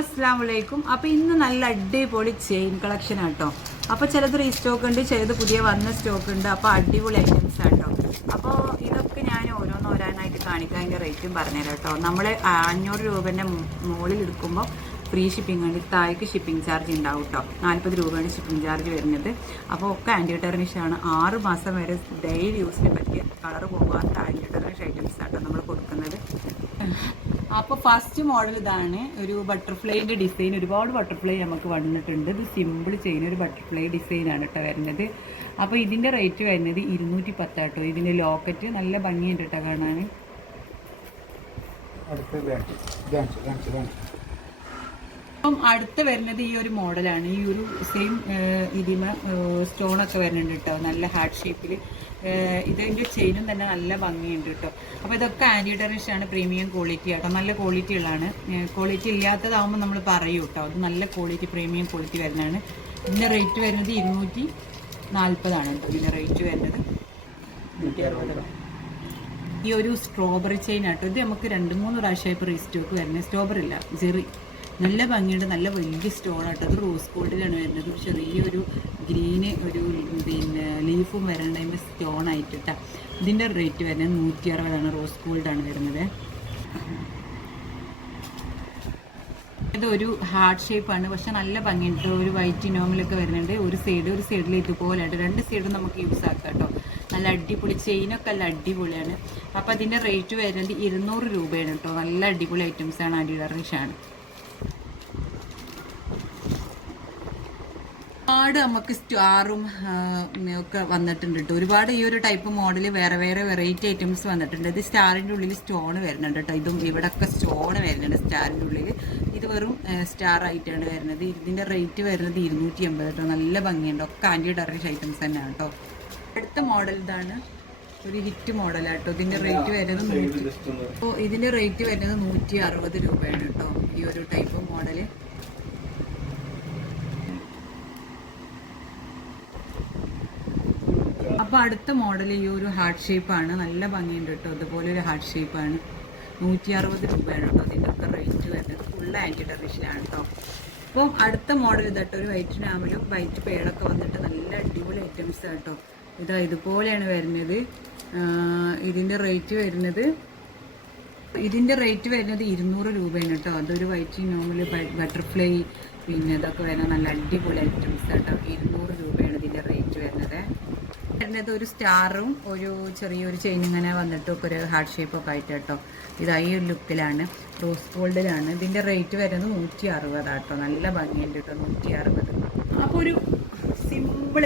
അസ്സാം വലൈക്കും അപ്പോൾ ഇന്ന് നല്ല അടിപൊളി ചെയിൻ കളക്ഷൻ ആട്ടോ. അപ്പോൾ ചിലത് റീസ്റ്റോക്ക് ഉണ്ട് ചിലത് പുതിയ വന്ന സ്റ്റോക്ക് ഉണ്ട് അപ്പോൾ അടിപൊളി ഐറ്റംസ് ആട്ടോ. അപ്പോൾ ഇതൊക്കെ ഞാൻ ഓരോന്നോരാനായിട്ട് കാണിക്കാൻ റേറ്റും പറഞ്ഞുതരാം കേട്ടോ. നമ്മൾ അഞ്ഞൂറ് രൂപേന്റെ മുകളിൽ എടുക്കുമ്പോൾ ഫ്രീ ഷിപ്പിംഗ് ആണ് താഴേക്ക് ഷിപ്പിംഗ് ചാർജ് ഉണ്ടാവും കേട്ടോ നാൽപ്പത് രൂപയാണ് ഷിപ്പിംഗ് ചാർജ് വരുന്നത്. അപ്പോൾ ഒക്കെ ആന്റി ആണ്. ആറ് മാസം വരെ ഡെയിലി യൂസിന് പറ്റിയ കളർ പോകാത്ത ആന്റി ടെർണിഷ് ഐറ്റംസ് ആട്ടോ നമ്മൾ കൊടുക്കുന്നത്. അപ്പോൾ ഫസ്റ്റ് മോഡൽ ഇതാണ്. ഒരു ബട്ടർഫ്ലൈന്റെ ഡിസൈൻ ഒരുപാട് ബട്ടർഫ്ലൈ നമുക്ക് വന്നിട്ടുണ്ട്. ഇത് സിമ്പിൾ ചെയ്യുന്ന ഒരു ബട്ടർഫ്ലൈ ഡിസൈനാണ് കേട്ടോ വരുന്നത്. അപ്പോൾ ഇതിന്റെ റേറ്റ് വരുന്നത് ഇരുന്നൂറ്റി പത്താട്ടോ ഇതിന്റെ ലോക്കറ്റ് നല്ല ഭംഗിയുണ്ട് കേട്ടോ കാണാൻ. അടുത്ത അപ്പം അടുത്ത് വരുന്നത് ഈ ഒരു മോഡലാണ്. ഈ ഒരു സെയിം ഇതിമ സ്റ്റോണൊക്കെ വരുന്നുണ്ട് കേട്ടോ നല്ല ഹാർട്ട് ഷേപ്പിൽ ഇതിന്റെ ചെയിനും തന്നെ നല്ല ഭംഗിയുണ്ട് കേട്ടോ അപ്പോൾ ഇതൊക്കെ ആന്റി ടെറിഷ് ആണ് പ്രീമിയം ക്വാളിറ്റി കേട്ടോ നല്ല ക്വാളിറ്റി ഉള്ളതാണ്. ക്വാളിറ്റി ഇല്ലാത്തതാകുമ്പോൾ നമ്മൾ പറയൂ കേട്ടോ അത് നല്ല ക്വാളിറ്റി പ്രീമിയം ക്വാളിറ്റി വരുന്നതാണ്. ഇതിന്റെ റേറ്റ് വരുന്നത് ഇരുന്നൂറ്റി നാൽപ്പതാണ് കേട്ടോ ഇതിന്റെ റേറ്റ് വരുന്നത്. ഈ ഒരു സ്ട്രോബെറി ചെയിൻ ആട്ടോ. ഇത് നമുക്ക് രണ്ട് മൂന്ന് പ്രാവശ്യമായി ഇപ്പോൾ റീസ്റ്റോക്ക് വരുന്നത്. സ്ട്രോബെറി ഇല്ല ജെറി നല്ല ഭംഗിയുണ്ട്. നല്ല വലിയ സ്റ്റോൺ ആട്ടോ. അത് റോസ് ഗോൾഡിലാണ് വരുന്നത്. ചെറിയൊരു ഗ്രീന് ഒരു പിന്നെ ലീഫും വരേണ്ട സ്റ്റോൺ ആയിട്ട് കേട്ടോ ഇതിന്റെ റേറ്റ് വരുന്നത് നൂറ്റി അറുപതാണ് റോസ് ഗോൾഡാണ് വരുന്നത്. ഇതൊരു ഹാർട്ട് ഷേപ്പാണ് പക്ഷെ നല്ല ഭംഗിയുണ്ട്. ഒരു വൈറ്റ് നോമിലൊക്കെ വരുന്നുണ്ട്. ഒരു സൈഡ് ഒരു സൈഡിൽ ഇതുപോലെ ഉണ്ട് രണ്ട് സൈഡും നമുക്ക് യൂസ് ആക്കാം കേട്ടോ നല്ല അടിപൊളി ചെയിനൊക്കെ നല്ല അടിപൊളിയാണ്. അപ്പോൾ അതിന്റെ റേറ്റ് വരുന്നത് ഇരുന്നൂറ് രൂപയാണ് കേട്ടോ നല്ല അടിപൊളി ഐറ്റംസ് ആണ്. ഒരുപാട് നമുക്ക് സ്റ്റാറും ഒക്കെ വന്നിട്ടുണ്ട് കേട്ടോ. ഒരുപാട് ഈ ഒരു ടൈപ്പ് മോഡൽ വേറെ വേറെ വെറൈറ്റി ഐറ്റംസ് വന്നിട്ടുണ്ട്. ഇത് സ്റ്റാറിന്റെ ഉള്ളിൽ സ്റ്റോൺ വരുന്നുണ്ട് കേട്ടോ. ഇതും ഇവിടെയൊക്കെ സ്റ്റോൺ വരുന്നുണ്ട് സ്റ്റാറിന്റെ ഉള്ളിൽ ഇത് വെറും സ്റ്റാർ ആയിട്ടാണ് വരുന്നത്. ഇതിന്റെ റേറ്റ് വരുന്നത് ഇരുന്നൂറ്റി എൺപത് കേട്ടോ. നല്ല ഭംഗിയുണ്ട്. ഒക്കെ ആന്റി ഡറിഷ് ഐറ്റംസ് തന്നെയാണ് കേട്ടോ. അടുത്ത മോഡൽ ഇതാണ് ഒരു ഹിറ്റ് മോഡലാട്ടോ ഇതിന്റെ റേറ്റ് വരുന്നത് നൂറ്റി അപ്പോൾ ഇതിന്റെ റേറ്റ് വരുന്നത് നൂറ്റി അറുപത് രൂപയാണ് കേട്ടോ. ഈ ഒരു ടൈപ്പ് മോഡൽ അപ്പോൾ അടുത്ത മോഡൽ ഈ ഒരു ഹാർട്ട് ഷേപ്പാണ് നല്ല ഭംഗിയുണ്ട് കേട്ടോ. ഇതുപോലെ ഒരു ഹാർട്ട് ഷേപ്പാണ് നൂറ്റി അറുപത് രൂപയാണ് കേട്ടോ അതിന്റെയൊക്കെ റേറ്റ് വരുന്നത്. ഫുൾ ആന്റി ഡെറിഷനാണ് കേട്ടോ. അപ്പം അടുത്ത മോഡൽ ഇതട്ടോ ഒരു വൈറ്റ് ഡാമിലും വൈറ്റ് പേടൊക്കെ വന്നിട്ട് നല്ല അടിപൊളി ഐറ്റംസ് കേട്ടോ. ഇതാ ഇതുപോലെയാണ് വരുന്നത്. ഇതിന്റെ റേറ്റ് വരുന്നത് ഇതിന്റെ റേറ്റ് വരുന്നത് ഇരുന്നൂറ് രൂപയാണ് കേട്ടോ. അതൊരു വൈറ്റ് നോമിൽ ബട്ടർഫ്ലൈ പിന്നെ ഇതൊക്കെ വരുന്ന നല്ല അടിപൊളി ഐറ്റംസ് കേട്ടോ. ഇരുന്നൂറ് രൂപയാണ് ഇതിന്റെ റേറ്റ് വരുന്നത്. വരുന്നത് ഒരു സ്റ്റാറും ഒരു ചെറിയൊരു ചെയിൻ ഇങ്ങനെ വന്നിട്ട് ഒക്കെ ഒരു ഹാർട്ട് ഷേപ്പ് ഒക്കെ ആയിട്ട് കേട്ടോ. ഇത് ഈ ഒരു ലുക്കിലാണ് റോസ് ഗോൾഡിലാണ് ഇതിന്റെ റേറ്റ് വരുന്നത് നൂറ്റി അറുപതാട്ടോ നല്ല ഭംഗിയുണ്ട് കേട്ടോ നൂറ്റി അറുപത് അപ്പോൾ ഒരു സിമ്പിൾ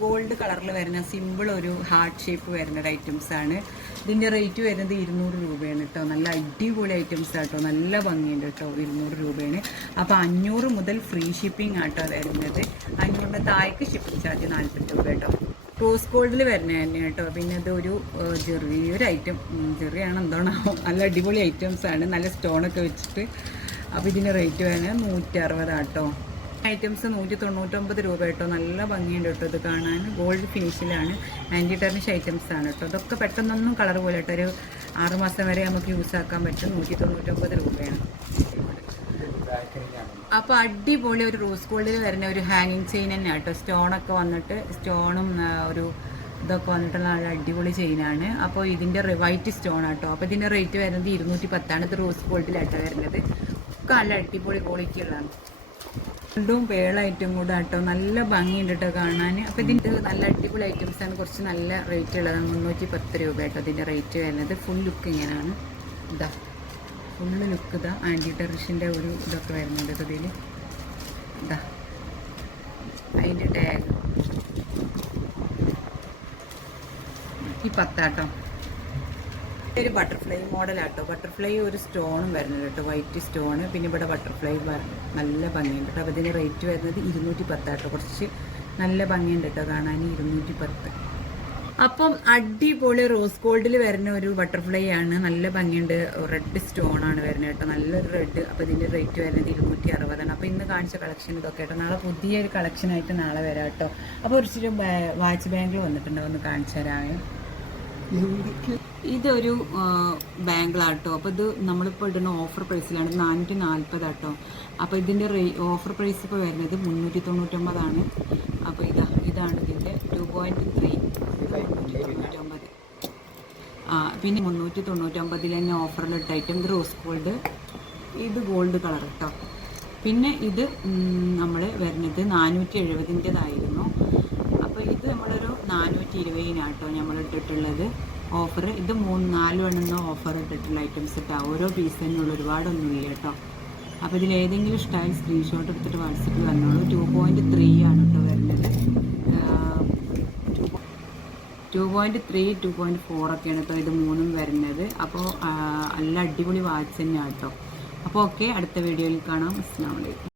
ഗോൾഡ് കളറിൽ വരുന്ന സിമ്പിൾ ഒരു ഹാർട്ട് ഷേപ്പ് വരുന്ന ഐറ്റംസ് ആണ്. ഇതിന്റെ റേറ്റ് വരുന്നത് ഇരുന്നൂറ് രൂപയാണ് കേട്ടോ. നല്ല അടിപൊളി ഐറ്റംസ് ആട്ടോ നല്ല ഭംഗിയുണ്ട് കേട്ടോ ഇരുന്നൂറ് രൂപയാണ് അപ്പോൾ അഞ്ഞൂറ് മുതൽ ഫ്രീ ഷിപ്പിംഗ് ആട്ടോ വരുന്നത്. അഞ്ഞൂറിന്റെ താഴേക്ക് ഷിപ്പിംഗ് ചാർജ് നാൽപ്പത് രൂപ കേട്ടോ. റോസ് ഗോൾഡിൽ വരുന്ന തന്നെ കേട്ടോ. പിന്നെ ഇത് ഒരു ഏഹ്, ചെറിയൊരു ഐറ്റം ചെറിയാണ് എന്താണോ. നല്ല അടിപൊളി ഐറ്റംസ് ആണ്. നല്ല സ്റ്റോണൊക്കെ വെച്ചിട്ട്. അപ്പോൾ ഇതിന്റെ റേറ്റ് വരുന്നത് നൂറ്റി അറുപതാട്ടോ ഐറ്റംസ് നൂറ്റി തൊണ്ണൂറ്റൊമ്പത് രൂപ കേട്ടോ. നല്ല ഭംഗിയുണ്ട് കേട്ടോ ഇത് കാണാൻ. ഗോൾഡ് ഫിനിഷിലാണ് ആന്റി ടെർണിഷ് ഐറ്റംസ് ആണ് കേട്ടോ. ഇതൊക്കെ പെട്ടെന്നൊന്നും കളർ പോലെ കേട്ടോ. ഒരു ആറുമാസം വരെ നമുക്ക് യൂസ് ആക്കാൻ പറ്റും. നൂറ്റി തൊണ്ണൂറ്റൊമ്പത് രൂപയാണ്. അപ്പോൾ അടിപൊളി ഒരു റോസ് ഗോൾഡിൽ വരുന്ന ഒരു ഹാങ്ങിങ് ചെയിൻ തന്നെ കേട്ടോ സ്റ്റോണൊക്കെ വന്നിട്ട് സ്റ്റോണും ഒരു ഇതൊക്കെ വന്നിട്ടുള്ള നല്ല അടിപൊളി ചെയിനാണ് അപ്പോൾ ഇതിന്റെ വൈറ്റ് സ്റ്റോൺ ആട്ടോ. അപ്പോൾ ഇതിന്റെ റേറ്റ് വരുന്നത് ഇരുന്നൂറ്റി പത്താണ് ഇത് റോസ് ഗോൾഡിലാട്ടോ വരുന്നത്. ഒക്കെ നല്ല അടിപൊളി ക്വാളിറ്റി ഉള്ളതാണ്. രണ്ടും ഐറ്റം കൂടെ ആട്ടോ. നല്ല ഭംഗിയുണ്ട് കേട്ടോ കാണാൻ. അപ്പോൾ ഇതിന്റെ നല്ല അടിപൊളി ഐറ്റംസ് ആണ്. കുറച്ച് നല്ല റേറ്റ് ഉള്ളതാണ് മുന്നൂറ്റി പത്ത് രൂപ കേട്ടോ ഇതിന്റെ റേറ്റ് വരുന്നത്. ഫുൾ ലുക്ക് ഇങ്ങനെയാണ്. ഇതാ. ഫുള്ള് ലുക്ക് ഇതാ ആന്റി ടെറിഷിന്റെ ഒരു ഇതൊക്കെ വരുന്നുണ്ട് ഇതിൽ ഇതാ. അതിന്റെ ടാഗ് ഈ പത്താട്ടോ. ഒരു ബട്ടർഫ്ലൈ മോഡലാട്ടോ ബട്ടർഫ്ലൈ ഒരു സ്റ്റോണും വരുന്നുണ്ട് കേട്ടോ. White stone. പിന്നെ ഇവിടെ ബട്ടർഫ്ലൈ നല്ല ഭംഗിയുണ്ട് കേട്ടോ. അപ്പോൾ ഇതിന്റെ റേറ്റ് വരുന്നത് ഇരുന്നൂറ്റി പത്താട്ടോ. കുറച്ച് നല്ല ഭംഗിയുണ്ട് കേട്ടോ കാണാൻ ഇരുന്നൂറ്റി പത്ത്. അപ്പം അടിപൊളി റോസ് ഗോൾഡിൽ വരുന്ന ഒരു ബട്ടർഫ്ലൈ ആണ്. നല്ല ഭംഗിയുണ്ട്. റെഡ് സ്റ്റോൺ ആണ് വരുന്നത് കേട്ടോ. നല്ലൊരു റെഡ് അപ്പോൾ ഇതിന്റെ റേറ്റ് വരുന്നത് ഇരുന്നൂറ്റി അറുപതാണ് അപ്പോൾ ഇന്ന് കാണിച്ച കളക്ഷൻ ഇതൊക്കെ കേട്ടോ. നാളെ പുതിയൊരു കളക്ഷനായിട്ട് നാളെ വരാം കേട്ടോ. അപ്പോൾ ഒരു വാച്ച് ബാങ്കിൽ വന്നിട്ടുണ്ടോ ഒന്ന് കാണിച്ചു തരാമേ. ഇതൊരു ബാങ്കിളാട്ടോ അപ്പോൾ ഇത് നമ്മളിപ്പോൾ ഇടുന്ന ഓഫർ പ്രൈസിലാണ് നാനൂറ്റി നാൽപ്പതാട്ടോ അപ്പോൾ ഇതിന്റെ ഓഫർ പ്രൈസ് ഇപ്പോൾ വരുന്നത് മുന്നൂറ്റി തൊണ്ണൂറ്റൊമ്പതാണ് അപ്പോൾ ഇതാ. ഇതാണ് ഇതിന്റെ ടു പോയിന്റ് ത്രീ. തൊണ്ണൂറ്റൊമ്പത് ആ പിന്നെ മുന്നൂറ്റി തൊണ്ണൂറ്റൊമ്പതിൽ തന്നെ ഓഫറിലിട്ട ഐറ്റം ഇത് റോസ് ഗോൾഡ്. ഇത് ഗോൾഡ് കളർ കേട്ടോ പിന്നെ ഇത് നമ്മൾ വരുന്നത് നാനൂറ്റി എഴുപതിന്റെതായിരുന്നു അപ്പോൾ ഇത് നമ്മളൊരു നാനൂറ്റി ഇരുപതിനാണ് കേട്ടോ നമ്മൾ ഇട്ടിട്ടുള്ളത് ഓഫർ ഇത് മൂന്ന് നാല് എണ്ണെന്ന ഓഫർ ഇട്ടിട്ടുള്ള ഐറ്റംസ് കേട്ടോ ഓരോ പീസ് തന്നെയുള്ള ഒരുപാടൊന്നുമില്ല കേട്ടോ അപ്പോൾ ഇതിൽ ഏതെങ്കിലും ഇഷ്ടമായി സ്ക്രീൻഷോട്ട് എടുത്തിട്ട് വാട്സപ്പിൽ വന്നോളൂ. ടു പോയിന്റ് ത്രീ ആണ് കേട്ടോ വരുന്നത്. Two point three two point four ഒക്കെയാണ് കേട്ടോ ഇത് മൂന്നും വരുന്നത്. അപ്പോൾ നല്ല അടിപൊളി വാച്ച് തന്നെയാണ് കേട്ടോ അപ്പോൾ ഓക്കെ അടുത്ത വീഡിയോയിൽ കാണാം. അസ്സാം വലൈക്കും